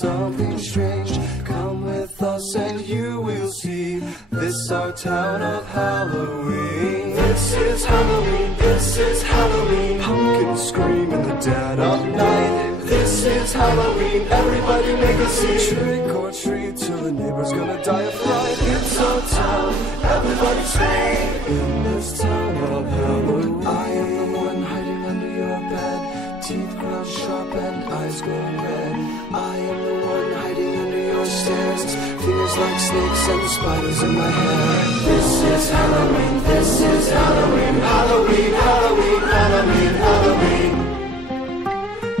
something strange. Come with us and you will see. This our town of Halloween. This is Halloween, this is Halloween. Pumpkins scream in the dead of night. This is Halloween, everybody make a scene. Trick or treat till the neighbor's gonna die of fright. It's our town, everybody scream. In this town of Halloween, I am the one hiding under your bed. Teeth ground sharp and eyes glowing red. I am the one hiding under your stairs. Fingers like snakes and spiders in my hair. This is Halloween, this is Halloween. Halloween, Halloween, Halloween, Halloween.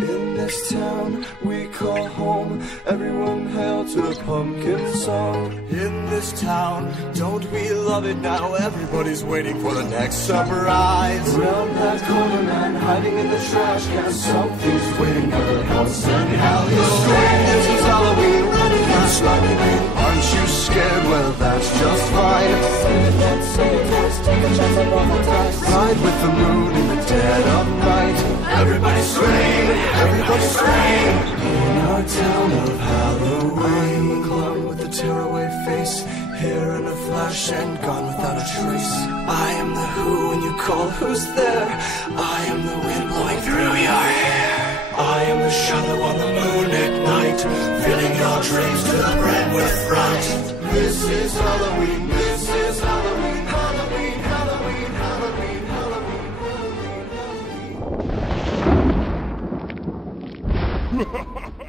In this town we call home. Everyone hail to the pumpkin song. In this town, don't we love it now? Everybody's waiting for the next surprise. Around that corner, man hiding in the trash can. Something's waiting at the house and hell is screaming. This is Halloween, running and sliding in. Aren't you scared? Well, that's just fine. Sing it once, sing it twice, take a chance and roll the dice. Ride with the moon in the dead of night. Everybody scream, everybody scream. In our town of Halloween, I am the clown with the tearaway face. Here in a flash and gone without a trace. I am the who when you call, who's there? I am the wind blowing through your hair. I am the shadow on the moon at night, filling your dreams to the brim with fright. This is Halloween, this is Halloween, Halloween, Halloween, Halloween, Halloween, Halloween, Halloween.